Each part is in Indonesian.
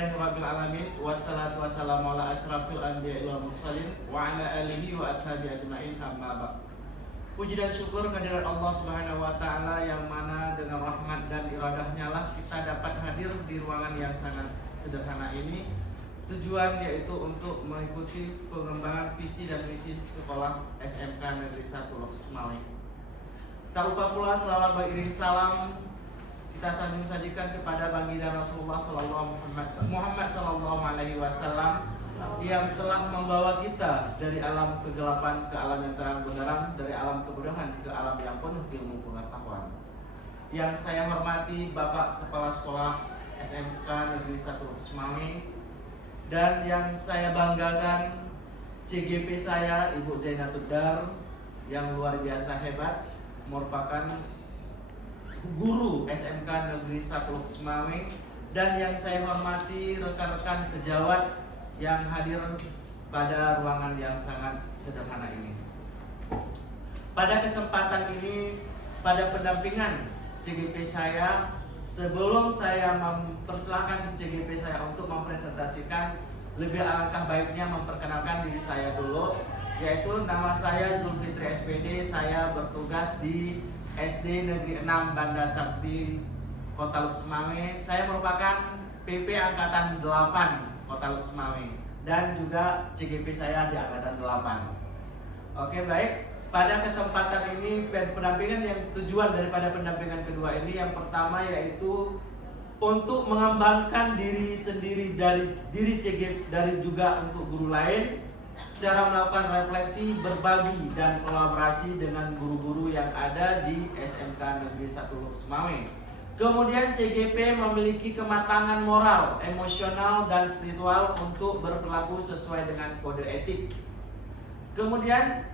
Alhamdulillahirabbil alamin wassalatu wassalamu ala asrafil anbiya'i wal mursalin wa ala alihi wa ashabihi ajmain amma ba'd. Puji dan syukur kehadirat Allah Subhanahu wa taala yang mana dengan rahmat dan iradahnya lah kita dapat hadir di ruangan yang sangat sederhana ini. Tujuan yaitu untuk mengikuti pengembangan visi dan misi sekolah SMK Negeri 1 Lok Sumawe. Tak lupa pula selawat beriring salam kita sanjung sajikan kepada baginda Rasulullah Muhammad sallallahu alaihi wasallam yang telah membawa kita dari alam kegelapan ke alam yang terang benderang, dari alam kebodohan ke alam yang penuh ilmu pengetahuan. Yang saya hormati Bapak Kepala Sekolah SMK Negeri 1 Lok Sumawe, dan yang saya banggakan CGP saya Ibu Jainatud Dar yang luar biasa hebat, merupakan guru SMK Negeri 1 Lok Sumawe, dan yang saya hormati rekan-rekan sejawat yang hadir pada ruangan yang sangat sederhana ini. Pada kesempatan ini, pada pendampingan CGP saya, sebelum saya mempersilahkan CGP saya untuk mempresentasikan, lebih alangkah baiknya memperkenalkan diri saya dulu, yaitu nama saya Zulfitri SPD. Saya bertugas di SD Negeri 6 Banda Sakti Kota Lok Sumawe. Saya merupakan PP Angkatan 8 Kota Lok Sumawe, dan juga CGP saya di Angkatan 8. Oke, baik. Pada kesempatan ini pendampingan yang tujuan daripada pendampingan kedua ini, yang pertama yaitu untuk mengembangkan diri sendiri dari diri CGP, dari juga untuk guru lain, cara melakukan refleksi, berbagi dan kolaborasi dengan guru-guru yang ada di SMK Negeri 1 Lok Sumawe. Kemudian CGP memiliki kematangan moral, emosional dan spiritual untuk berperilaku sesuai dengan kode etik. Kemudian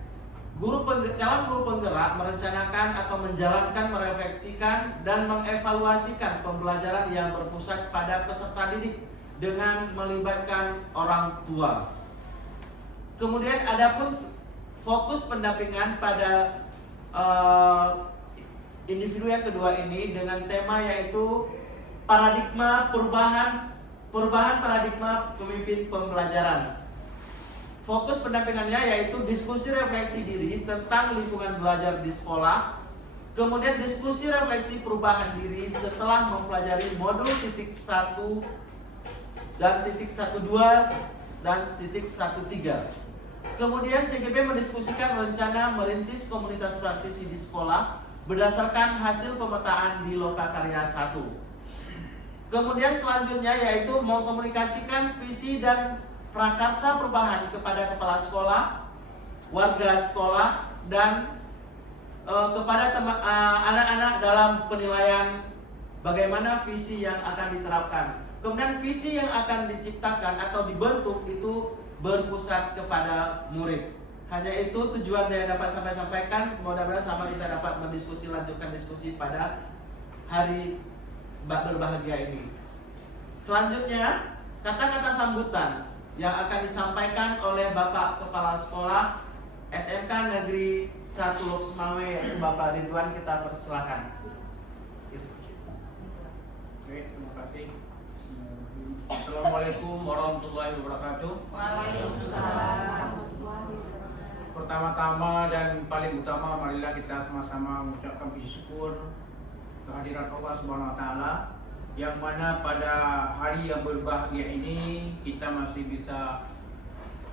calon guru penggerak merencanakan atau menjalankan, merefleksikan dan mengevaluasikan pembelajaran yang berpusat pada peserta didik dengan melibatkan orang tua. Kemudian adapun fokus pendampingan pada individu yang kedua ini dengan tema yaitu paradigma perubahan paradigma pemimpin pembelajaran. Fokus pendampingannya yaitu diskusi refleksi diri tentang lingkungan belajar di sekolah, kemudian diskusi refleksi perubahan diri setelah mempelajari modul titik 1 dan titik 12 dan titik 13. Kemudian CGP mendiskusikan rencana merintis komunitas praktisi di sekolah berdasarkan hasil pemetaan di Lokakarya 1. Kemudian selanjutnya yaitu mengkomunikasikan visi dan prakarsa perubahan kepada kepala sekolah, warga sekolah, dan kepada anak-anak dalam penilaian bagaimana visi yang akan diterapkan. Kemudian visi yang akan diciptakan atau dibentuk itu berpusat kepada murid. Hanya itu tujuan yang dapat saya sampaikan. Mudah-mudahan sama kita dapat lanjutkan diskusi pada hari berbahagia ini. Selanjutnya, kata-kata sambutan yang akan disampaikan oleh Bapak Kepala Sekolah SMK Negeri 1 Lok Sumawe, yaitu Bapak Ridwan. Kita persilakan. Oke, terima kasih. Assalamualaikum warahmatullahi wabarakatuh. Waalaikumsalam. Pertama-tama dan paling utama, marilah kita sama-sama mengucapkan puji syukur kehadiran Allah Subhanahu wa taala, yang mana pada hari yang berbahagia ini kita masih bisa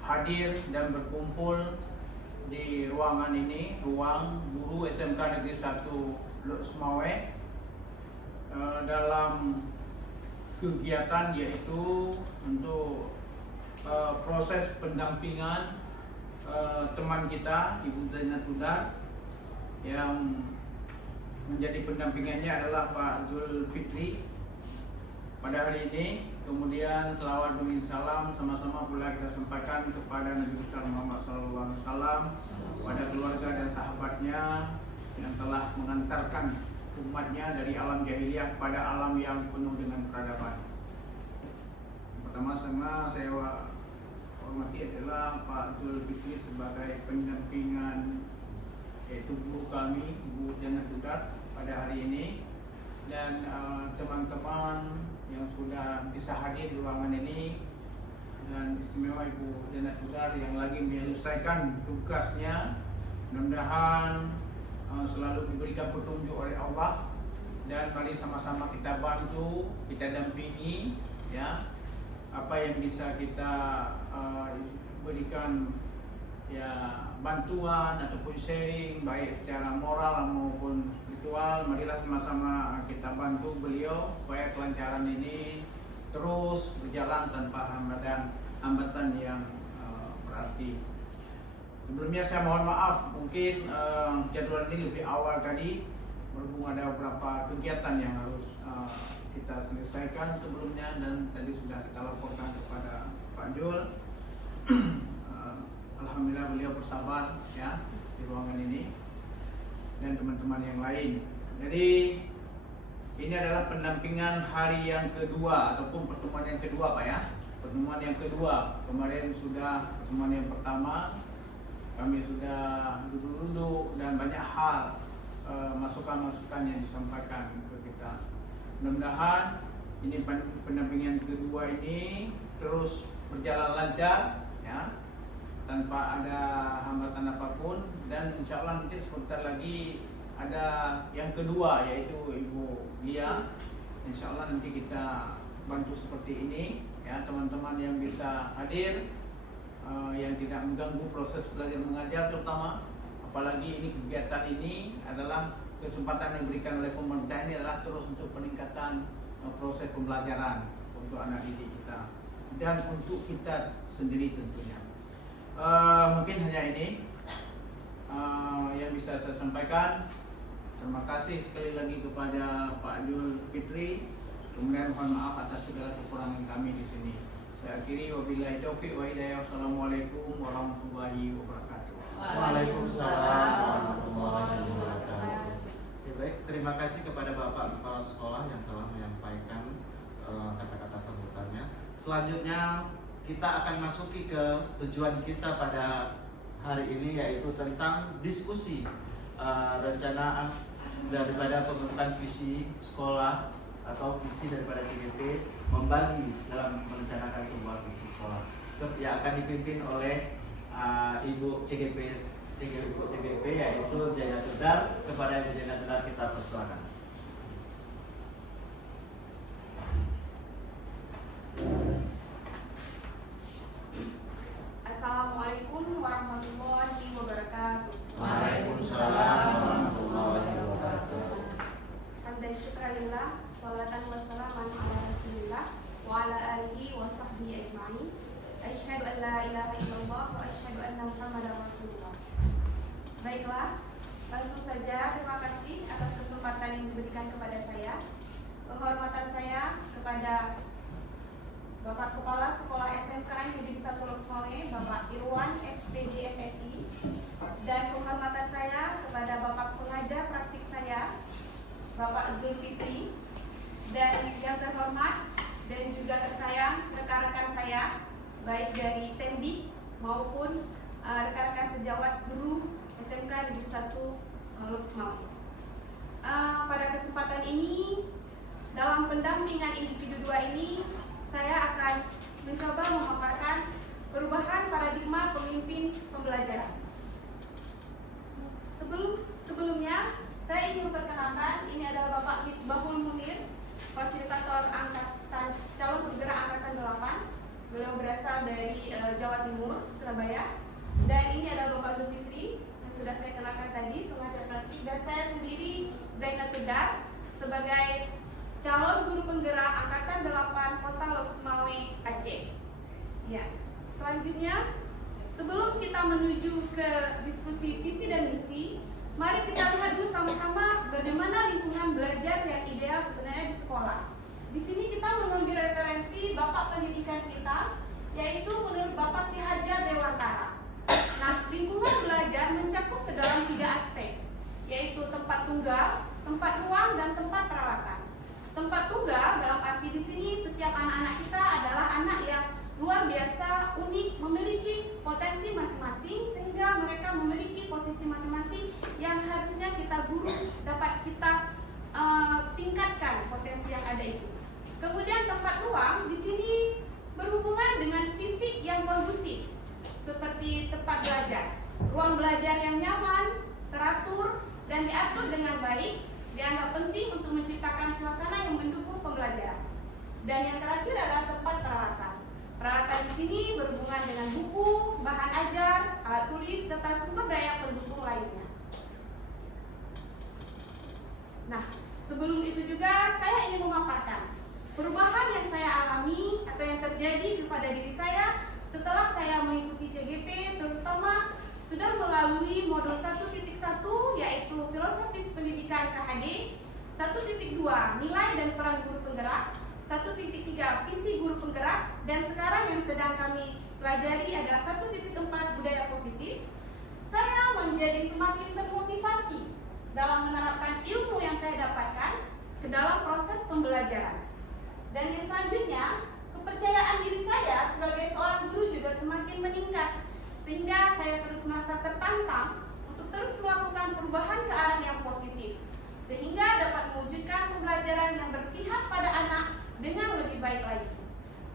hadir dan berkumpul di ruangan ini, ruang guru SMK Negeri 1 Lok Sumawe, dalam kegiatan yaitu untuk proses pendampingan teman kita Ibu Jainatud Dar, yang menjadi pendampingannya adalah Pak Zulfitri pada hari ini. Kemudian selawat dan salam sama-sama pula kita sampaikan kepada Nabi besar Muhammad SAW, pada keluarga dan sahabatnya yang telah mengantarkan umatnya dari alam jahiliyah pada alam yang penuh dengan peradaban. Pertama-tama saya hormati adalah Pak Zulfitri sebagai pendampingan yaitu guru kami, Ibu Jainatud Dar pada hari ini, dan teman-teman yang sudah bisa hadir di ruangan ini, dan istimewa Ibu Zainat Tudar yang lagi menyelesaikan tugasnya. Mudah-mudahan selalu diberikan petunjuk oleh Allah, dan mari sama-sama kita bantu, kita dampingi ya, apa yang bisa kita berikan ya bantuan ataupun sharing baik secara moral maupun spiritual. Marilah sama-sama kita bantu beliau supaya kelancaran ini terus berjalan tanpa hambatan yang berarti. Sebelumnya saya mohon maaf, mungkin jadwal ini lebih awal tadi berhubung ada beberapa kegiatan yang harus kita selesaikan sebelumnya, dan tadi sudah kita laporkan kepada Pak Jul. Alhamdulillah beliau bersabar ya di ruangan ini, dan teman-teman yang lain. Jadi ini adalah pendampingan hari yang kedua ataupun pertemuan yang kedua Pak ya. Pertemuan yang kedua, kemarin sudah pertemuan yang pertama, kami sudah duduk-duduk dan banyak hal masukan-masukan yang disampaikan ke kita. Mudah-mudahan ini pendampingan kedua ini terus berjalan lancar ya, tanpa ada hambatan apapun, dan insya Allah nanti sebentar lagi ada yang kedua yaitu Ibu Lia. Insya Allah nanti kita bantu seperti ini ya, teman-teman yang bisa hadir, yang tidak mengganggu proses belajar mengajar terutama, apalagi ini kegiatan ini adalah kesempatan yang diberikan oleh pemerintah, ini adalah terus untuk peningkatan proses pembelajaran untuk anak didik kita dan untuk kita sendiri tentunya. Mungkin hanya ini yang bisa saya sampaikan. Terima kasih sekali lagi kepada Pak Jul Fitri. Kemudian mohon maaf atas segala kekurangan kami di sini. Saya akhiri, wabillahi taufiq wa hidayah. Wassalamualaikum warahmatullahi wabarakatuh. Waalaikumsalam warahmatullahi wabarakatuh. Ya, baik, terima kasih kepada Bapak Kepala Sekolah yang telah menyampaikan kata-kata sambutannya. Selanjutnya kita akan masuki ke tujuan kita pada hari ini, yaitu tentang diskusi rencana daripada pembentukan visi sekolah atau visi daripada CGP membagi dalam merencanakan sebuah visi sekolah yang akan dipimpin oleh Ibu CGP yaitu Zainat Tudar. Kepada Ibu Zainat Tudar kita persilakan. Assalamualaikum warahmatullahi wabarakatuh. Waalaikumsalam warahmatullahi wabarakatuh. Hamdan syukralillah, salatan wassalaman ala rasulillah wa ala alihi wa sahbihi ajma'in. Asyhadu an la ilaha illallah wa asyhadu anna muhammadar rasulullah. Baiklah, langsung saja terima kasih atas kesempatan yang diberikan kepada saya. Penghormatan saya kepada Bapak Kepala Sekolah SMK Negeri 1 Loksmawe, Bapak Irwan SPD MSI, dan penghormatan saya kepada Bapak pengajar praktik saya, Bapak Zulfitri, dan yang terhormat dan juga tersayang rekan-rekan saya, baik dari Temdik maupun rekan-rekan sejawat guru SMK Negeri 1 Loksmawe. Pada kesempatan ini, dalam pendampingan individu 2 ini, saya akan mencoba memaparkan perubahan paradigma pemimpin pembelajaran. Sebelumnya, saya ingin memperkenalkan, ini adalah Bapak Misbahul Munir, fasilitator calon penggerak angkatan 8. Beliau berasal dari Jawa Timur, Surabaya. Dan ini adalah Bapak Zulfitri, yang sudah saya kenalkan tadi, pengajar praktik. Dan saya sendiri, Zainat Tudar, sebagai calon guru penggerak angkatan 8 Kota Loksmawe Aceh. Ya, selanjutnya sebelum kita menuju ke diskusi visi dan misi, mari kita lihat dulu sama-sama bagaimana lingkungan belajar yang ideal sebenarnya di sekolah. Di sini kita mengambil referensi Bapak Pendidikan kita, yaitu menurut Bapak Ki Hajar Dewantara. Nah, lingkungan belajar mencakup ke dalam 3 aspek, yaitu tempat tunggal, tempat ruang, dan tempat peralatan. Tempat tunggal dalam arti di sini setiap anak-anak kita adalah anak yang luar biasa, unik, memiliki potensi masing-masing, sehingga mereka memiliki posisi masing-masing yang harusnya kita guru dapat kita tingkatkan potensi yang ada itu. Kemudian tempat ruang di sini berhubungan dengan fisik yang kondusif, seperti tempat belajar. Ruang belajar yang nyaman, teratur, dan diatur dengan baik dianggap penting untuk menciptakan suasana yang mendukung pembelajaran. Dan yang terakhir adalah tempat peralatan. Peralatan di sini berhubungan dengan buku, bahan ajar, alat tulis, serta sumber daya pendukung lainnya. Nah, sebelum itu juga saya ingin memaparkan perubahan yang saya alami atau yang terjadi kepada diri saya setelah saya mengikuti CGP, terutama sudah melalui modul 1.1 yaitu filosofis pendidikan KHD, 1.2 nilai dan peran guru penggerak, 1.3 visi guru penggerak, dan sekarang yang sedang kami pelajari adalah 1.4 budaya positif. Saya menjadi semakin termotivasi dalam menerapkan ilmu yang saya dapatkan ke dalam proses pembelajaran. Dan yang selanjutnya, kepercayaan diri saya sebagai seorang guru juga semakin meningkat, sehingga saya terus merasa tertantang untuk terus melakukan perubahan ke arah yang positif, sehingga dapat mewujudkan pembelajaran yang berpihak pada anak dengan lebih baik lagi.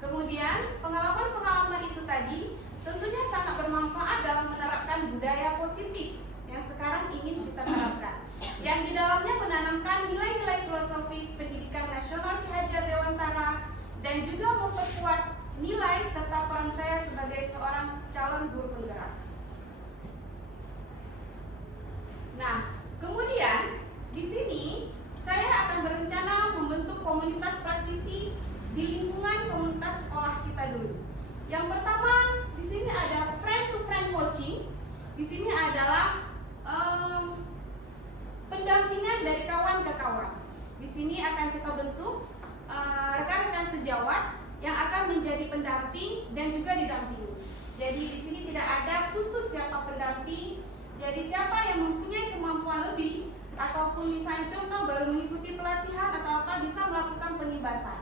Kemudian, pengalaman-pengalaman itu tadi tentunya sangat bermanfaat dalam menerapkan budaya positif yang sekarang ingin kita terapkan, yang di dalamnya menanamkan nilai-nilai filosofis pendidikan nasional Ki Hajar Dewantara dan juga memperkuat nilai serta peran saya sebagai seorang calon guru penggerak. Nah, kemudian di sini saya akan berencana membentuk komunitas praktisi di lingkungan komunitas sekolah kita dulu. Yang pertama, di sini ada friend-to-friend coaching. Di sini adalah pendampingan dari kawan ke kawan. Di sini akan kita bentuk rekan-rekan sejawat yang akan menjadi pendamping dan juga didampingi. Jadi di sini tidak ada khusus siapa pendamping. Jadi siapa yang mempunyai kemampuan lebih ataupun misalnya contoh baru mengikuti pelatihan atau apa bisa melakukan pengibasan.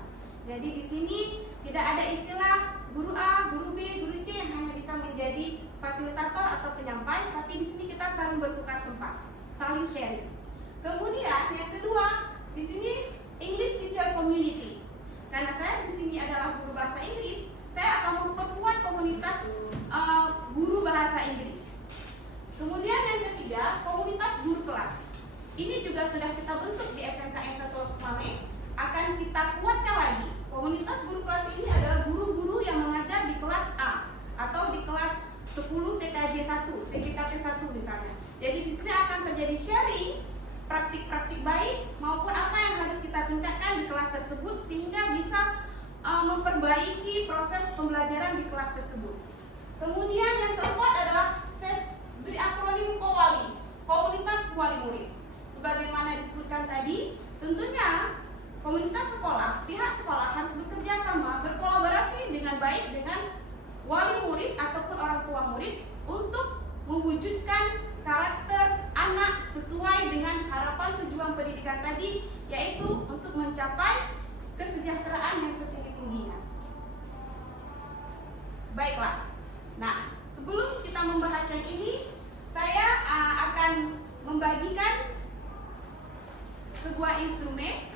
Jadi di sini tidak ada istilah guru A, guru B, guru C yang hanya bisa menjadi fasilitator atau penyampai, tapi di sini kita saling bertukar tempat, saling sharing. Kemudian yang kedua, di sini English Teacher Community. Karena saya di sini adalah guru bahasa Inggris, saya akan memperkuat komunitas guru bahasa Inggris. Kemudian yang ketiga, komunitas guru kelas. Ini juga sudah kita bentuk di SMKN 1 Loks Mame, akan kita kuatkan lagi. Komunitas guru kelas ini adalah guru-guru yang mengajar di kelas A atau di kelas 10 TKJ 1, TKT 1 misalnya. Jadi di sini akan terjadi sharing praktik-praktik baik maupun apa yang harus kita tingkatkan di kelas tersebut sehingga bisa memperbaiki proses pembelajaran di kelas tersebut. Kemudian yang keempat adalah beri akronim KOWALI, komunitas wali murid. Sebagaimana disebutkan tadi, tentunya komunitas sekolah, pihak sekolah harus bekerja sama, berkolaborasi dengan baik dengan wali murid ataupun orang tua murid untuk mewujudkan karakter anak sesuai dengan harapan tujuan pendidikan tadi, yaitu untuk mencapai kesejahteraan yang setinggi-tingginya. Baiklah, nah sebelum kita membahas yang ini, saya akan membagikan sebuah instrumen.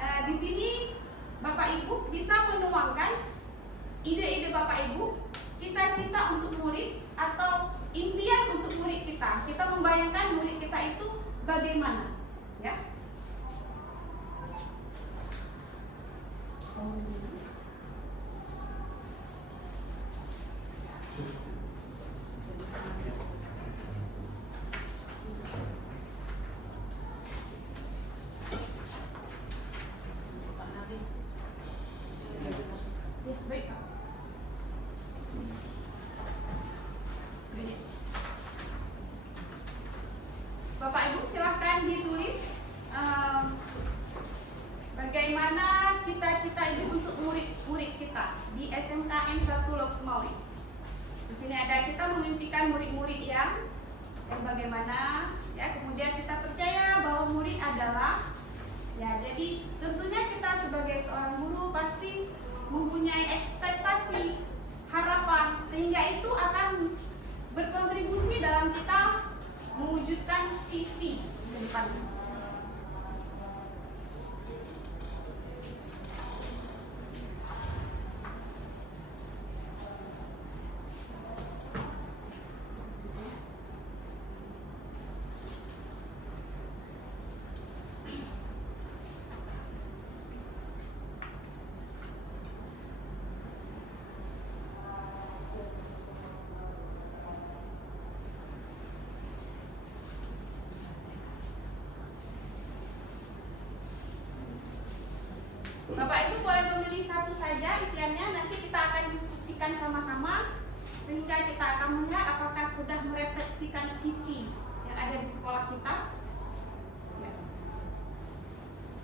Di sini Bapak Ibu bisa menuangkan ide-ide Bapak Ibu, cita-cita untuk murid atau impian untuk murid kita. Kita membayangkan murid kita itu bagaimana, ya? Bapak Ibu silahkan ditulis bagaimana cita-cita Ibu untuk murid-murid kita di SMKN 1 Loks Mame. Di sini ada kita memimpikan murid-murid yang bagaimana, ya. Kemudian kita percaya bahwa murid adalah, ya. Jadi tentunya kita sebagai seorang guru pasti mempunyai ekspektasi, harapan, sehingga itu akan berkontribusi dalam kita mewujudkan visi ke depan. Bapak Ibu boleh memilih satu saja isiannya, nanti kita akan diskusikan sama-sama sehingga kita akan melihat apakah sudah merefleksikan visi yang ada di sekolah kita. Ya.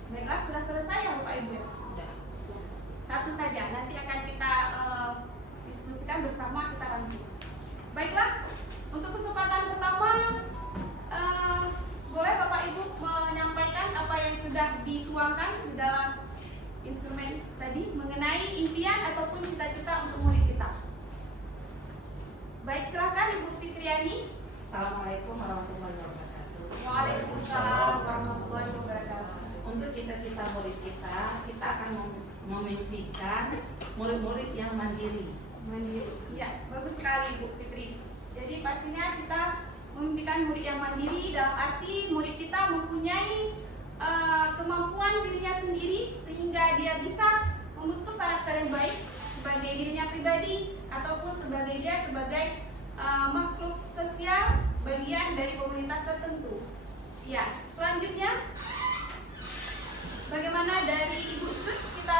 Baiklah, sudah selesai ya Bapak Ibu? Sudah. Satu saja, nanti akan kita diskusikan bersama, kita rangkum. Baiklah, untuk kesempatan pertama boleh Bapak Ibu menyampaikan apa yang sudah dituangkan di dalam instrumen tadi mengenai impian ataupun cita-cita untuk murid kita. Baik, silakan Ibu Fitriani. Assalamualaikum warahmatullahi wabarakatuh. Waalaikumsalam warahmatullahi wabarakatuh. Untuk cita-cita murid kita akan memimpikan murid-murid yang mandiri. Mandiri. Ya, bagus sekali Bu Fitri. Jadi pastinya kita memimpikan murid yang mandiri dalam arti murid kita mempunyai kemampuan dirinya sendiri sehingga dia bisa membentuk karakter yang baik sebagai dirinya pribadi ataupun sebagai makhluk sosial bagian dari komunitas tertentu. Ya, selanjutnya bagaimana dari Ibu Cut? Kita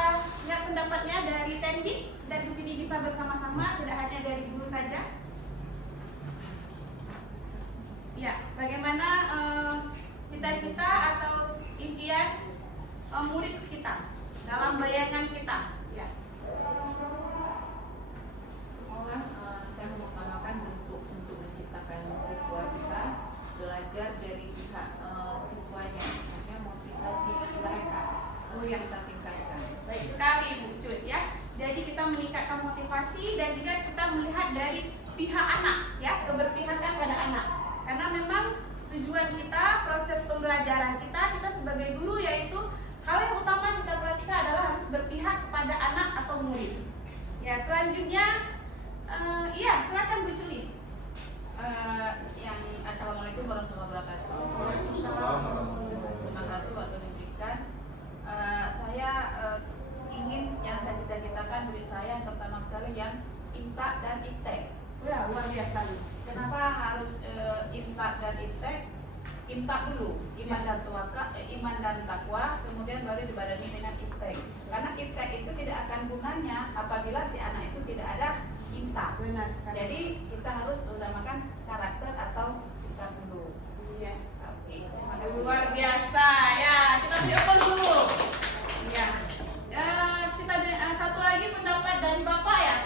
lihat pendapatnya dari Tendik dan di sini bisa bersama-sama, tidak hanya dari guru saja. Ya, bagaimana cita-cita atau impian murid kita dalam bayangan kita? Ya. Sekolah saya mengutamakan untuk menciptakan siswa kita belajar dari pihak siswanya, maksudnya motivasi mereka. Yang kita tingkatkan. Baik sekali Bu Cut ya. Jadi kita meningkatkan motivasi dan juga kita melihat dari pihak anak ya, keberpihakan pada anak. Karena memang tujuan kita, proses pembelajaran kita sebagai guru yaitu hal yang utama kita perhatikan adalah harus berpihak kepada anak atau murid. Ya, selanjutnya silakan Bu Culis. Assalamualaikum warahmatullahi wabarakatuh. Terima kasih waktu diberikan. Saya ingin yang saya cita-citakan dari saya yang pertama sekali yang imtak dan iptek. Ya, luar biasa. Kenapa harus imtak dan iptek? Imtak dulu, iman dan takwa, kemudian baru dibadani dengan iptek. Karena iptek itu tidak akan gunanya apabila si anak itu tidak ada imtak. Benar sekali. Jadi kita harus utamakan karakter atau sikap dulu. Iya. Oke, terima kasih. Luar biasa ya, kita beri applause dulu. Ya, kita satu lagi pendapat dari Bapak ya,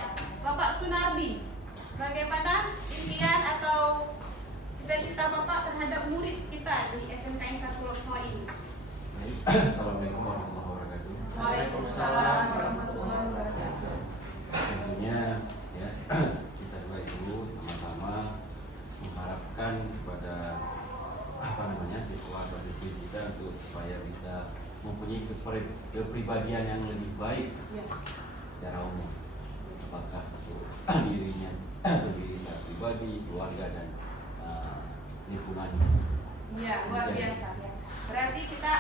Bapak Sunardi. Bagaimana impian atau cita-cita Bapak terhadap murid kita di SMKN 1 Loksmawe ini? Assalamualaikum warahmatullahi wabarakatuh. Waalaikumsalam warahmatullahi wabarakatuh. Tentunya ya kita sebagai guru sama-sama mengharapkan kepada siswa atau siswi kita untuk supaya bisa mempunyai kepribadian yang lebih baik Ya. secara umum, apakah untuk dirinya sendiri secara pribadi, keluarga dan lingkungannya. Iya, luar biasa ya. Berarti kita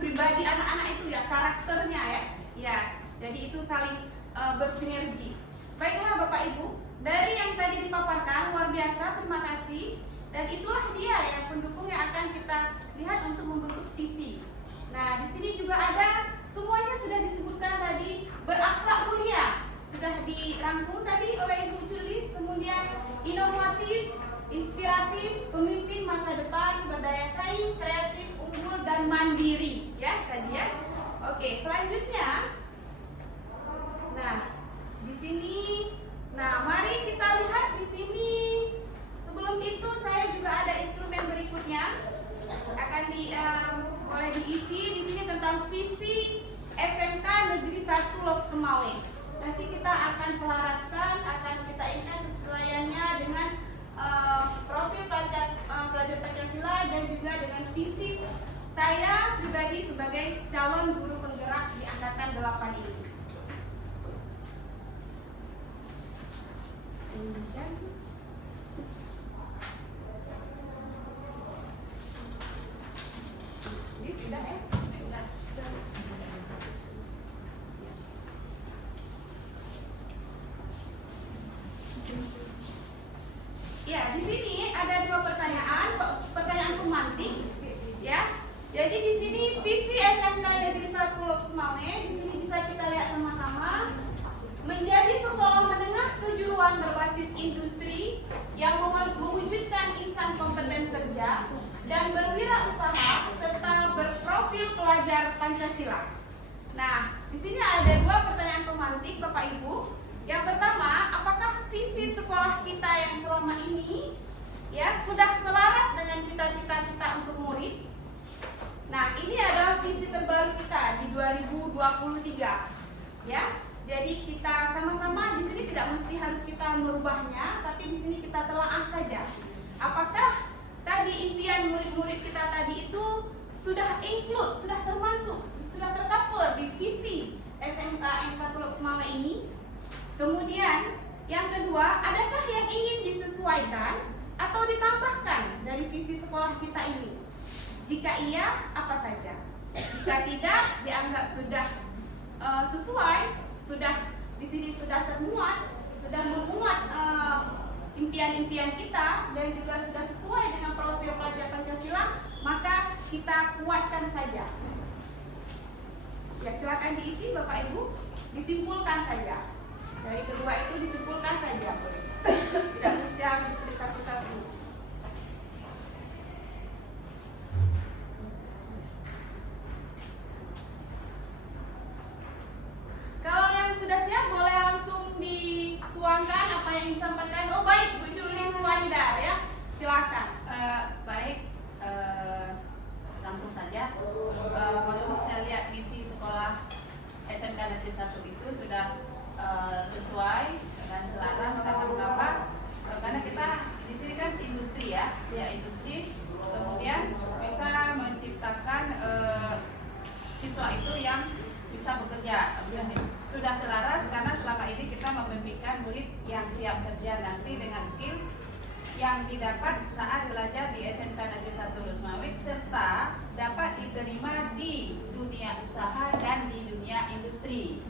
pribadi anak-anak itu ya, karakternya ya. Ya, jadi itu saling bersinergi. Baiklah Bapak Ibu, dari yang tadi dipaparkan luar biasa, terima kasih. Dan itulah dia yang pendukung yang akan kita lihat untuk membentuk visi. Nah, di sini juga ada semuanya sudah disebutkan tadi, berakhlak mulia sudah dirangkum tadi oleh Ibu Julis, kemudian inovatif, inspiratif, pemimpin masa depan, berdaya saing, kreatif, unggul dan mandiri, ya tadi ya. Oke, selanjutnya, nah di sini, mari kita lihat di sini. Sebelum itu saya juga ada instrumen berikutnya akan boleh diisi di sini tentang visi SMK Negeri 1 Loksmawe. Nanti kita akan selaraskan, akan kita ingat kesesuaiannya dengan profil pelajar Pancasila dan juga dengan visi saya pribadi sebagai calon guru penggerak di angkatan 8 ini. Indonesia. Ini sudah ya? Ya, di sini ada dua pertanyaan pemantik, ya. Jadi di sini visi SMK Negeri 1 Loksmawe di sini bekerja dan berwirausaha serta berprofil pelajar Pancasila. Nah, di sini ada dua pertanyaan pemantik Bapak Ibu. Yang pertama, apakah visi sekolah kita yang selama ini ya sudah selaras dengan cita-cita kita untuk murid? Nah, ini adalah visi terbaru kita di 2023. Ya. Jadi kita sama-sama di sini tidak mesti harus kita merubahnya, tapi di sini kita telaah saja. Apakah tadi impian murid-murid kita tadi itu sudah include, sudah termasuk, sudah tercover di visi SMK N1 Lok Semawe ini? Kemudian yang kedua, adakah yang ingin disesuaikan atau ditambahkan dari visi sekolah kita ini? Jika iya, apa saja? Jika tidak, dianggap sudah sesuai, sudah di sini sudah termuat, sudah memuat impian-impian kita dan juga sudah sesuai dengan profil pelajar Pancasila, maka kita kuatkan saja. Ya, silakan diisi Bapak Ibu, disimpulkan saja. Dari kedua itu disimpulkan saja, tidak mesti harus ditulis satu-satu. Kalau yang sudah siap boleh langsung dituangkan apa yang disampaikan. Oh baik, Bu Julis Wanida ya, silakan. Baik, langsung saja. Menurut saya lihat misi sekolah SMK Negeri 1 itu sudah sesuai dan selaras. Karena mengapa? Karena kita di sini kan industri ya industri. Kemudian bisa menciptakan siswa itu yang bisa bekerja. Sudah selaras karena selama ini kita memimpikan murid yang siap kerja nanti dengan skill yang didapat saat belajar di SMK Negeri 1 Lusmawik serta dapat diterima di dunia usaha dan di dunia industri.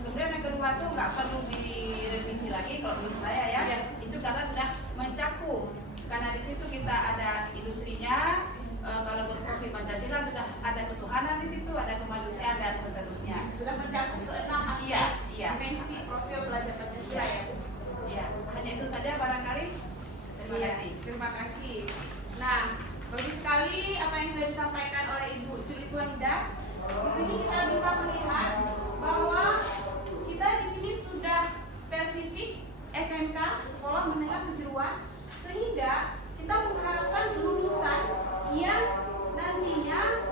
Kemudian yang kedua tuh nggak perlu direvisi lagi kalau menurut saya ya. Itu karena sudah mencakup, karena di situ kita ada industrinya. Kalau berprofil Pancasila sudah ada ketuhanan di situ, ada kemanusiaan dan seterusnya. Sudah mencakup keenam aspek dimensi profil pelajar Pancasila ya. Iya, hanya itu saja barangkali. Terima kasih. Terima kasih. Nah, bagus sekali apa yang sudah disampaikan oleh Ibu Julis Wanida. Di sini kita bisa melihat bahwa kita di sini sudah spesifik SMK Sekolah Menengah Kejuruan, sehingga kita mengharapkan lulusan yang nantinya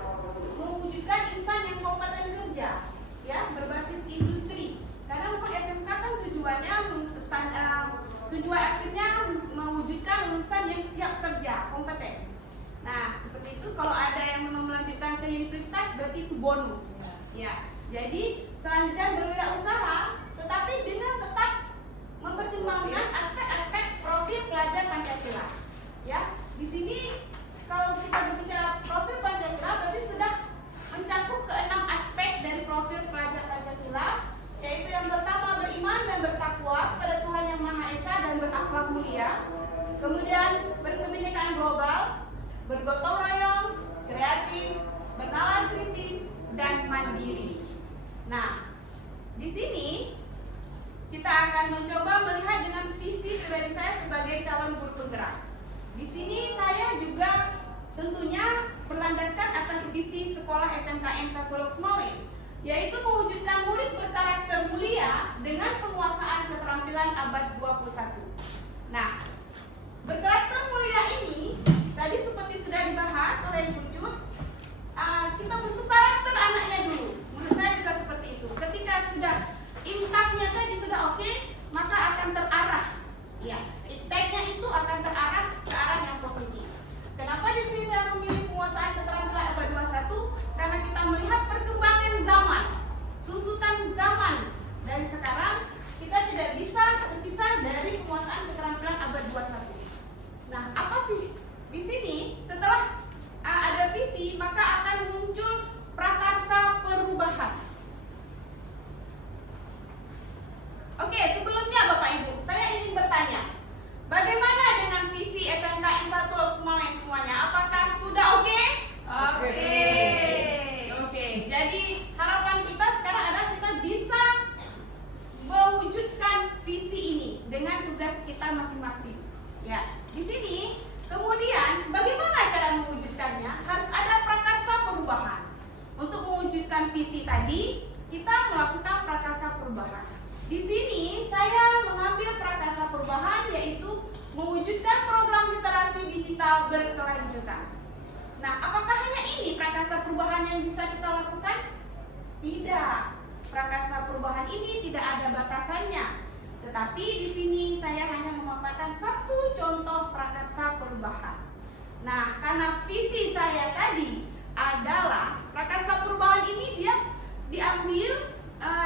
mewujudkan insan yang kompeten kerja, ya, berbasis industri. Karena memang SMK kan tujuannya tujuan akhirnya mewujudkan lulusan yang siap kerja, kompeten. Nah, seperti itu. Kalau ada yang memang melanjutkan ke universitas, berarti itu bonus. Ya, jadi selanjutnya berwirausaha, tetapi dengan tetap mempertimbangkan aspek-aspek profil pelajar Pancasila. Ya, di sini kalau kita berbicara profil Pancasila berarti sudah mencakup keenam aspek dari profil pelajar Pancasila, yaitu yang pertama beriman dan bertakwa kepada Tuhan Yang Maha Esa dan berakhlak mulia, kemudian berkebinekaan global, bergotong royong, kreatif, bernalar kritis, dan mandiri. Nah, di sini kita akan mencoba melihat dengan visi pribadi saya sebagai calon guru penggerak. Di sini saya juga tentunya berlandaskan atas visi sekolah SMK N1 Lok Semawe, yaitu mewujudkan murid berkarakter mulia dengan penguasaan keterampilan abad 21. Nah, berkarakter mulia ini tadi seperti sudah dibahas oleh Ibu Cut, kita bentuk karakter anaknya dulu. Menurut saya juga seperti itu. Ketika sudah intaknya tadi sudah oke, maka akan terarah. Ya, intaknya itu akan terarah ke arah yang positif. Kenapa di sini saya memilih penguasaan keterampilan abad 21? Karena kita melihat perkembangan zaman, tuntutan zaman dari sekarang, kita tidak bisa terpisah dari penguasaan keterampilan abad 21. Nah, apa sih? Di sini setelah ada visi, maka akan muncul prakarsa perubahan. Oke, sebelumnya Bapak Ibu, saya ingin bertanya, bagaimana dengan visi SMK N1 Lok Semawe semuanya? Apakah sudah oke? Oke. Jadi harapan kita sekarang adalah kita bisa mewujudkan visi ini dengan tugas kita masing-masing. Ya, di sini kemudian Di sini saya mengambil prakarsa perubahan, yaitu mewujudkan program literasi digital berkelanjutan. Nah, apakah hanya ini prakarsa perubahan yang bisa kita lakukan? Tidak. Prakarsa perubahan ini tidak ada batasannya. Tetapi di sini saya hanya memaparkan satu contoh prakarsa perubahan. Nah, karena visi saya tadi adalah prakarsa perubahan ini dia diambil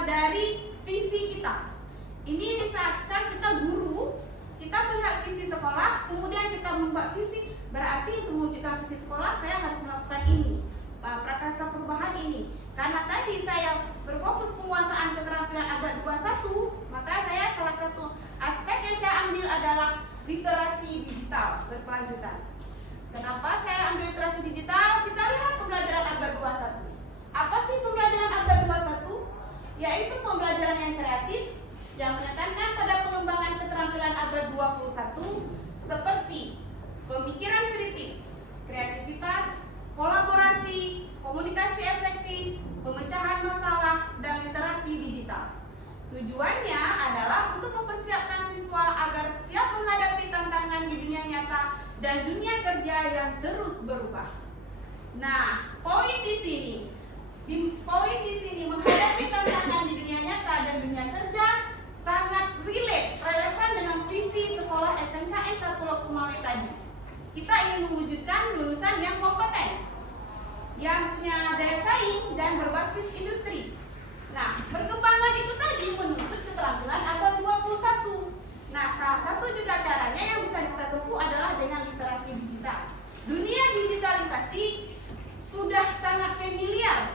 dari visi kita. Ini misalkan kita guru, kita melihat visi sekolah, kemudian kita membuat visi, berarti untuk mewujudkan visi sekolah saya harus melakukan ini, prakarsa perubahan ini. Karena tadi saya berfokus penguasaan keterampilan abad 21, maka saya salah satu aspek yang saya ambil adalah literasi digital berkelanjutan. Kenapa saya ambil literasi digital? Kita lihat pembelajaran abad 21. Apa sih pembelajaran abad 21? Yaitu pembelajaran yang kreatif yang menekankan pada pengembangan keterampilan abad 21 seperti pemikiran kritis, kreativitas, kolaborasi, komunikasi efektif, pemecahan masalah, dan literasi digital. Tujuannya adalah untuk mempersiapkan siswa agar siap menghadapi tantangan di dunia nyata dan dunia kerja yang terus berubah. Nah, poin di sini menghadapi tantangan di dunia nyata dan dunia kerja sangat relevan dengan visi sekolah SMKN 1 Lok Sumawe tadi. Kita ingin mewujudkan lulusan yang kompeten, yang punya daya saing dan berbasis industri. Nah, perkembangan itu tadi menuntut keterampilan abad 21. Nah, salah satu juga caranya yang bisa kita tempuh adalah dengan literasi digital. Dunia digitalisasi sudah sangat familiar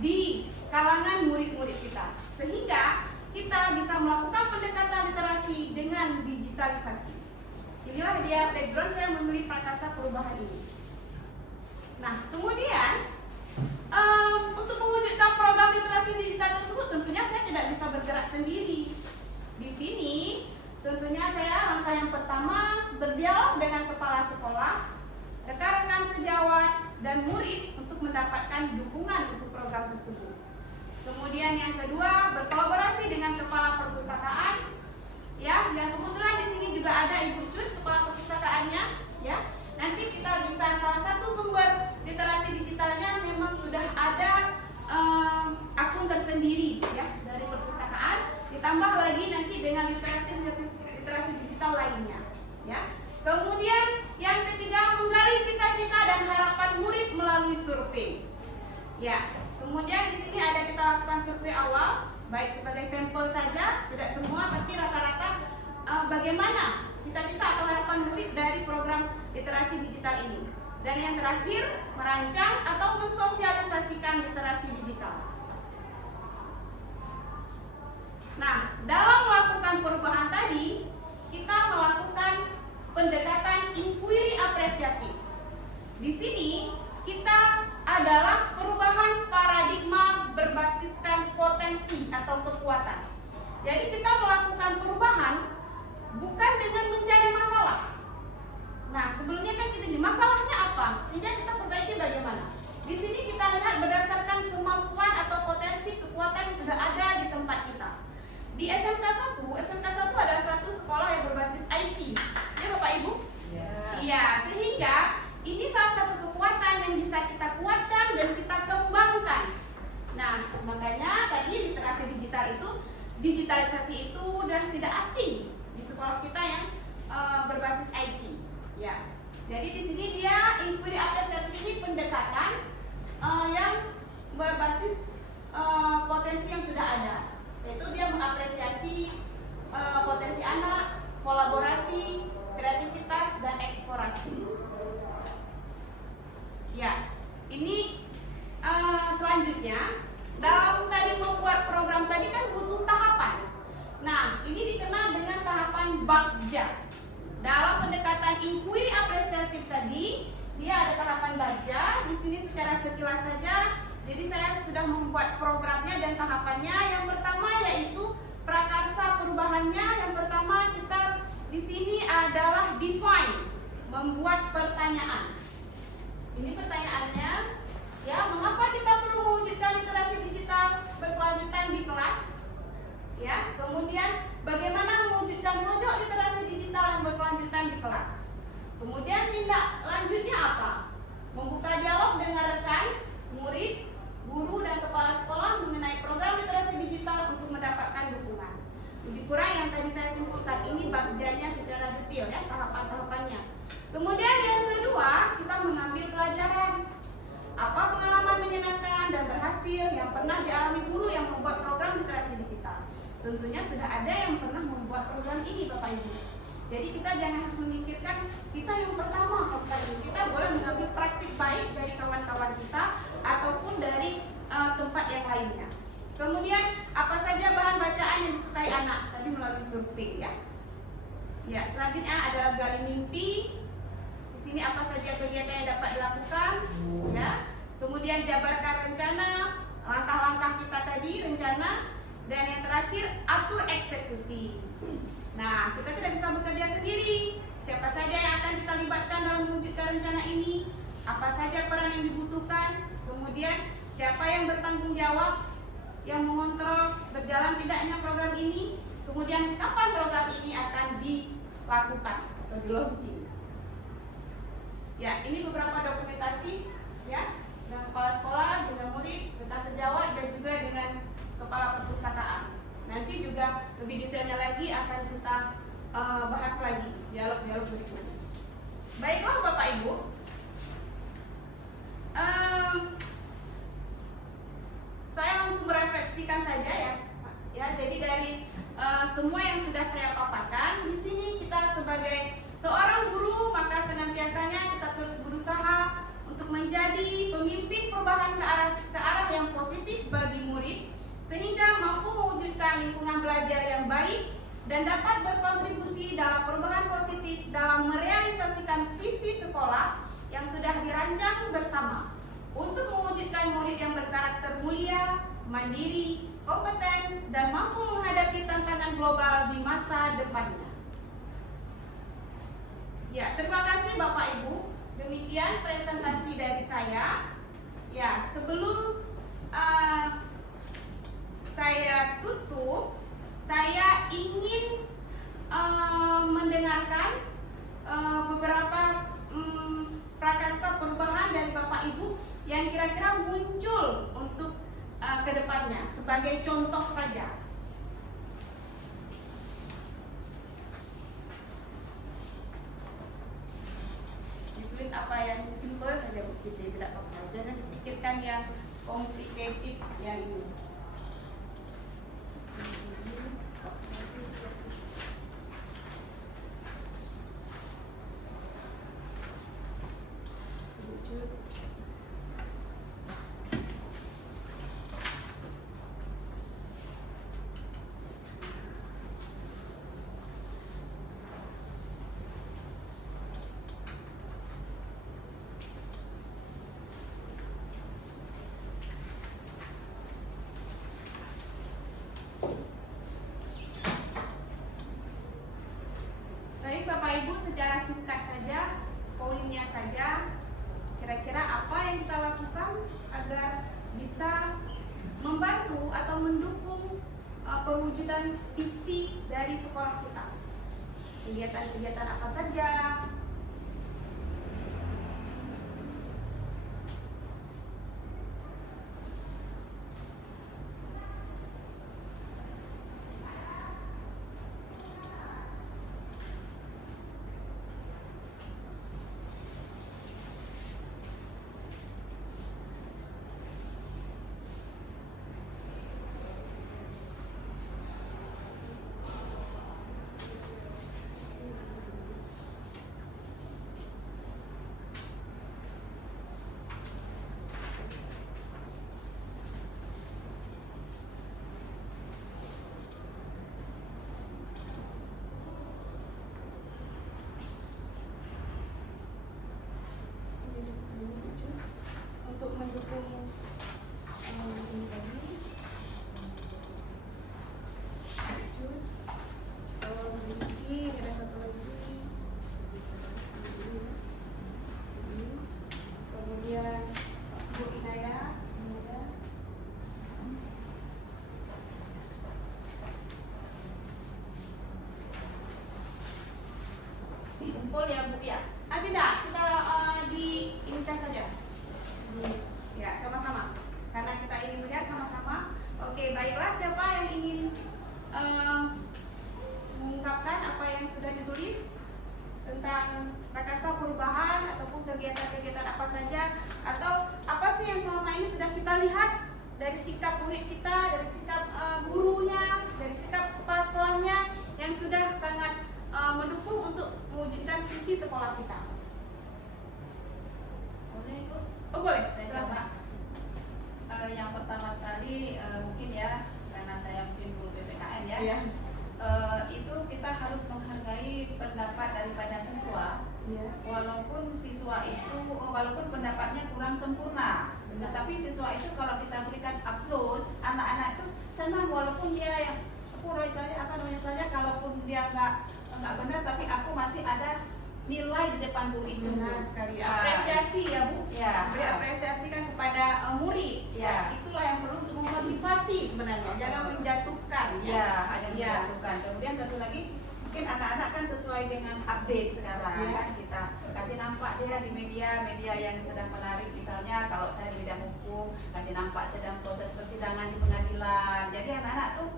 di kalangan murid-murid kita, sehingga kita bisa melakukan pendekatan literasi dengan digitalisasi. Inilah dia background saya memilih prakarsa perubahan ini. Nah, kemudian untuk mewujudkan program literasi digital tersebut tentunya saya tidak bisa bergerak sendiri. Di sini tentunya saya langkah yang pertama berdialog dengan kepala sekolah, rekan-rekan sejawat, dan murid untuk mendapatkan dukungan untuk program tersebut. Kemudian yang kedua, berkolaborasi dengan kepala perpustakaan, ya, dan kebetulan di sini juga ada Ibu Cut, kepala perpustakaannya, ya. Nanti kita bisa salah satu sumber literasi digitalnya memang sudah ada akun tersendiri, ya, dari perpustakaan. Ditambah lagi nanti dengan literasi digital lainnya, ya. Kemudian yang ketiga, menggali cita-cita dan harapan murid melalui survei. Ya, kemudian di sini ada kita lakukan survei awal, baik sebagai sampel saja, tidak semua, tapi rata-rata bagaimana cita-cita atau harapan murid dari program literasi digital ini. Dan yang terakhir, merancang atau mensosialisasikan literasi digital. Nah, dalam melakukan perubahan tadi, kita melakukan pendekatan inquiry apresiatif. Di sini kita adalah perubahan paradigma berbasiskan potensi atau kekuatan. Jadi kita melakukan perubahan bukan dengan mencari masalah. Nah, sebelumnya kan kita di masalahnya apa? Sehingga kita perbaiki bagaimana. Di sini kita lihat berdasarkan kemampuan atau potensi kekuatan yang sudah ada di tempat kita. Di SMK 1 adalah satu sekolah yang berbasis IT. Ya Bapak Ibu? Iya, sehingga ini salah satu kekuatan yang bisa kita kuatkan dan kita kembangkan. Nah, makanya tadi literasi digital itu, digitalisasi itu dan tidak asing di sekolah kita yang berbasis IT. Ya, jadi di sini dia inquiry apresiatif ini pendekatan yang berbasis potensi yang sudah ada, yaitu dia mengapresiasi potensi anak, kolaborasi, kreativitas, dan eksplorasi. Ya, ini selanjutnya dalam tadi membuat program tadi kan butuh tahapan. Nah, ini dikenal dengan tahapan bagja. Dalam pendekatan inquiry apresiatif tadi, dia ada tahapan bagja. Di sini secara sekilas saja. Jadi saya sudah membuat programnya dan tahapannya. Yang pertama yaitu prakarsa perubahannya. Yang pertama kita di sini adalah define, membuat pertanyaan. Ini pertanyaannya, ya, mengapa kita perlu mewujudkan literasi digital berkelanjutan di kelas? Ya, Kemudian tindak lanjutnya apa? Membuka dialog dengan rekan, murid, guru, dan kepala sekolah mengenai program literasi digital untuk mendapatkan dukungan. Lebih kurang yang tadi saya simpulkan ini bagiannya secara detail ya, tahapan-tahapannya. Kemudian yang kedua, kita mengambil pelajaran. Apa pengalaman menyenangkan dan berhasil yang pernah dialami guru yang membuat program literasi digital? Tentunya sudah ada yang pernah membuat program ini Bapak Ibu. Jadi kita jangan harus memikirkan kita yang pertama melakukan ini. Kita boleh mengambil praktik baik dari kawan-kawan kita ataupun dari tempat yang lainnya. Kemudian apa saja bahan bacaan yang disukai anak? Tadi melalui survei ya. Ya, selanjutnya adalah gali mimpi. Di sini apa saja kegiatan yang dapat dilakukan? Ya. Kemudian jabarkan rencana, langkah-langkah kita tadi rencana, dan yang terakhir atur eksekusi. Nah, kita tidak bisa bekerja sendiri. Siapa saja yang akan kita libatkan dalam mewujudkan rencana ini? Apa saja peran yang dibutuhkan? Kemudian siapa yang bertanggung jawab, yang mengontrol berjalan tidaknya program ini? Kemudian kapan program ini akan dilakukan atau di-launching? Ya, ini beberapa dokumentasi ya, dengan kepala sekolah, dengan murid, rekan sejawat, dan juga dengan kepala perpustakaan. Nanti juga lebih detailnya lagi akan kita bahas lagi dialog-dialog berikutnya. Baiklah Bapak Ibu, saya langsung merefleksikan saja ya. Jadi dari semua yang sudah saya paparkan di sini, kita sebagai seorang guru maka senantiasanya kita terus berusaha untuk menjadi pemimpin perubahan ke arah yang positif bagi murid, sehingga mampu mewujudkan lingkungan belajar yang baik dan dapat berkontribusi dalam perubahan positif dalam merealisasikan visi sekolah yang sudah dirancang bersama untuk mewujudkan murid yang berkarakter mulia, mandiri, kompeten, dan mampu menghadapi tantangan global di masa depannya. Ya, terima kasih Bapak Ibu. Demikian presentasi dari saya. Ya, sebelum saya tutup, saya ingin mendengarkan beberapa prakarsa perubahan dari Bapak Ibu yang kira-kira muncul untuk kedepannya sebagai contoh saja. Ditulis apa yang simple saja begitu, tidak apa-apa. Jangan dipikirkan yang complicated yang ini. Baik Bapak Ibu, secara singkat saja, poinnya saja, kira-kira apa yang kita lakukan agar bisa membantu atau mendukung perwujudan visi dari sekolah kita. Kegiatan-kegiatan apa saja? Untuk mendukung ini tadi, visi, ada satu lagi, kemudian Bu Inaya, ini ada. Kumpul ya Bu ya. Baiklah, siapa yang ingin mengungkapkan apa yang sudah ditulis tentang prakasa perubahan ataupun kegiatan-kegiatan apa saja, atau apa sih yang selama ini sudah kita lihat dari sikap murid kita, dari sikap gurunya, dari sikap kepala sekolahnya yang sudah sangat mendukung untuk mewujudkan visi sekolah kita. Boleh Bu? Oh boleh, Saya silakan. coba. Yang pertama sekali mungkin ya, karena saya mungkin guru PPKN ya. Iya. Itu kita harus menghargai pendapat daripada siswa, Iya. walaupun siswa itu walaupun pendapatnya kurang sempurna, Benar. tetapi siswa itu kalau kita berikan aplaus, anak-anak itu senang walaupun dia yang istilahnya kalaupun dia nggak benar, tapi aku masih ada nilai di depan guru itu. Benar sekali. Ah, Apresiasi ya Bu. Ya. Beri apresiasi kan kepada murid. Ya. Itulah yang perlu untuk memotivasi sebenarnya, jangan menjatuhkan. Ya, hanya Ya. menjatuhkan. Kemudian satu lagi, mungkin anak-anak kan sesuai dengan update sekarang Ya. kan, kita kasih nampak dia di media yang sedang menarik, misalnya kalau saya di bidang hukum kasih nampak sedang proses persidangan di pengadilan, jadi anak-anak tuh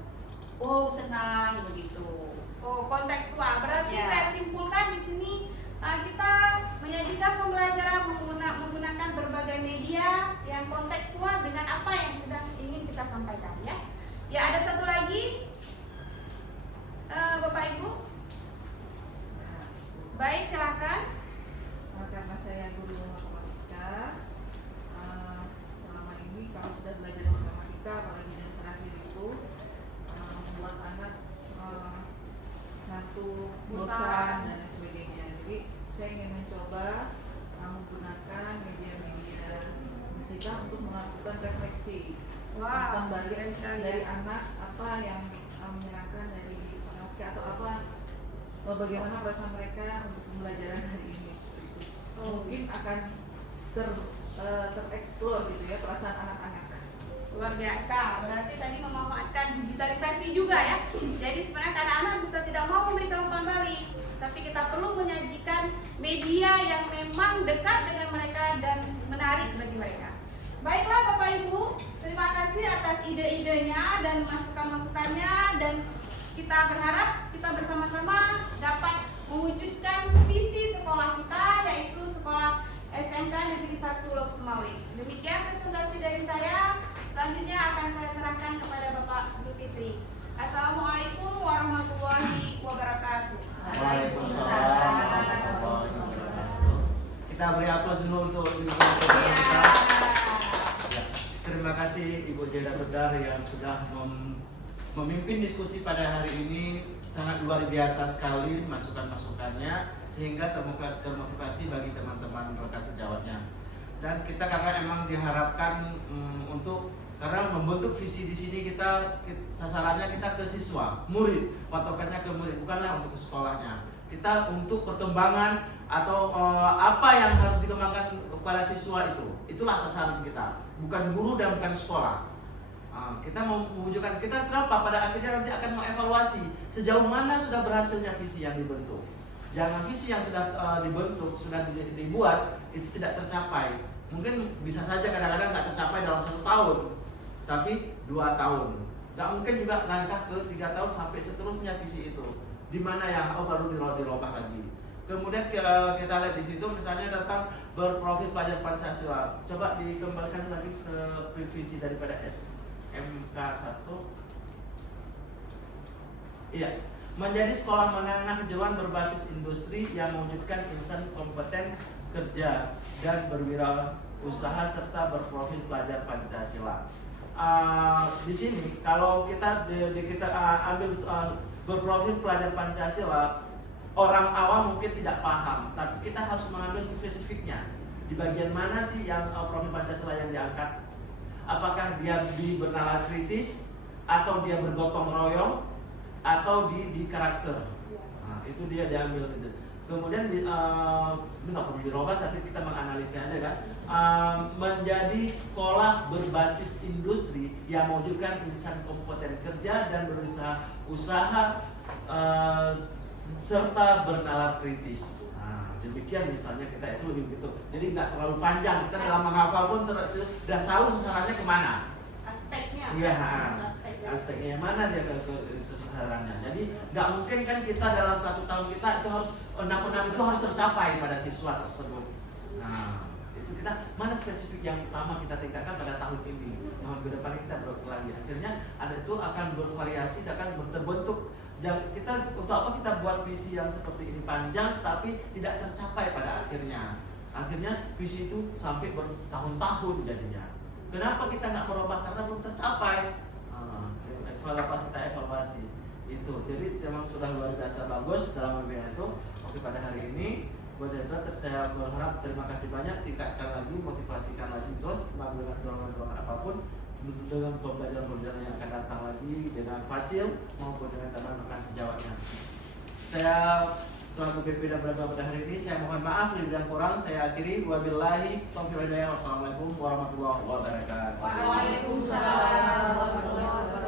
wow senang begitu. Oh, kontekstual. Berarti Ya. saya simpulkan di sini kita menyajikan pembelajaran menggunakan berbagai media yang kontekstual dengan apa yang sedang ingin kita sampaikan ya. Ya, ada satu lagi Bapak Ibu. Baik, silakan. Karena saya guru matematika, selama ini kalau sudah belajar matematika, apalagi yang terakhir itu membuat anak ngantuk, bosan dan sebagainya. Jadi saya ingin mencoba menggunakan media-media digital untuk melakukan refleksi, Wah, balik keren sekali dari ya. anak apa yang menyenangkan dari matematika atau apa, bagaimana perasaan mereka untuk pembelajaran hari ini. Mungkin akan tereksplor gitu ya perasaan anak-anak. Luar biasa, berarti tadi memanfaatkan digitalisasi juga ya. Jadi sebenarnya anak-anak juga tidak mau memberikan umpan balik, tapi kita perlu menyajikan media yang memang dekat dengan mereka dan menarik bagi mereka. Baiklah Bapak Ibu, terima kasih atas ide-idenya dan masukan-masukannya, dan kita berharap kita bersama-sama dapat mewujudkan visi sekolah kita, yaitu sekolah SMK Negeri 1 Lok Sumawe. Demikian presentasi dari saya. Selanjutnya akan saya serahkan kepada Bapak Zulkifli. Assalamualaikum warahmatullahi wabarakatuh. Waalaikumsalam warahmatullahi wabarakatuh. Kita beri aplaus dulu untuk Ibu Jeda Ya. Tudar. Ya, terima kasih Ibu Jeda Tudar yang sudah memimpin diskusi pada hari ini. Sangat luar biasa sekali masukan-masukannya, sehingga termotivasi bagi teman-teman rekan sejawatnya. Dan kita karena emang diharapkan karena membentuk visi di sini kita sasarannya kita ke siswa, murid, patokannya ke murid, bukanlah untuk ke sekolahnya. Kita untuk perkembangan atau apa yang harus dikembangkan kepada siswa itulah sasaran kita, bukan guru dan bukan sekolah. Kita mau mewujudkan, kita kenapa pada akhirnya nanti akan mengevaluasi sejauh mana sudah berhasilnya visi yang dibentuk. Jangan visi yang sudah dibentuk, sudah dibuat itu tidak tercapai. Mungkin bisa saja kadang-kadang nggak tercapai dalam 1 tahun, tapi 2 tahun. Nggak mungkin juga langkah ke 3 tahun sampai seterusnya visi itu. Di mana ya? Oh, baru dirubah lagi. Kemudian kita lihat di situ misalnya tentang berprofil pelajar Pancasila. Coba dikembalikan lagi ke visi daripada SMK 1. Iya. Menjadi sekolah menengah kejuruan berbasis industri yang mewujudkan insan kompeten kerja dan berwirausaha serta berprofil pelajar Pancasila. Di sini kalau kita ambil berprofil pelajar Pancasila, orang awam mungkin tidak paham, tapi kita harus mengambil spesifiknya. Di bagian mana sih yang profil Pancasila yang diangkat? Apakah dia di bernalar kritis, atau dia bergotong royong, atau di karakter? Nah, itu dia diambil gitu. Kemudian ini nggak perlu dirubah, tapi kita menganalisnya aja kan. Menjadi sekolah berbasis industri yang mewujudkan insan kompeten kerja dan berusaha serta bernalar kritis. Nah, demikian misalnya kita itu lebih begitu. Jadi nggak terlalu panjang, kita dalam menghafal pun dan tahu sasarannya kemana. Aspeknya. Iya. Aspek. aspeknya yang mana dia kesesarannya. Jadi nggak mungkin kan kita dalam 1 tahun kita itu harus 6 itu harus tercapai pada siswa tersebut. Nah, itu kita mana spesifik yang utama kita tingkatkan pada tahun ini, tahun ke depan kita berlagi. Akhirnya ada itu akan bervariasi, akan terbentuk. Dan kita untuk apa kita buat visi yang seperti ini panjang tapi tidak tercapai pada akhirnya. Akhirnya visi itu sampai bertahun-tahun jadinya. Kenapa kita nggak merubah? Karena belum tercapai. Kita evaluasi itu. Jadi memang sudah luar biasa bagus dalam webinar itu. Oke, pada hari ini buat editor saya berharap terima kasih banyak, tingkatkan lagi, motivasikan lagi terus dengan dorongan-dorongan apapun, dengan pembelajaran-pembelajaran yang akan datang lagi dengan fasil maupun dengan teman-teman sejawatnya. Saya selaku BP dan berada pada hari ini saya mohon maaf lebih dan kurang. Saya akhiri, wabillahi taufiq wal hidayah. Wassalamualaikum warahmatullahi wabarakatuh. Waalaikumsalam warahmatullahi wabarakatuh.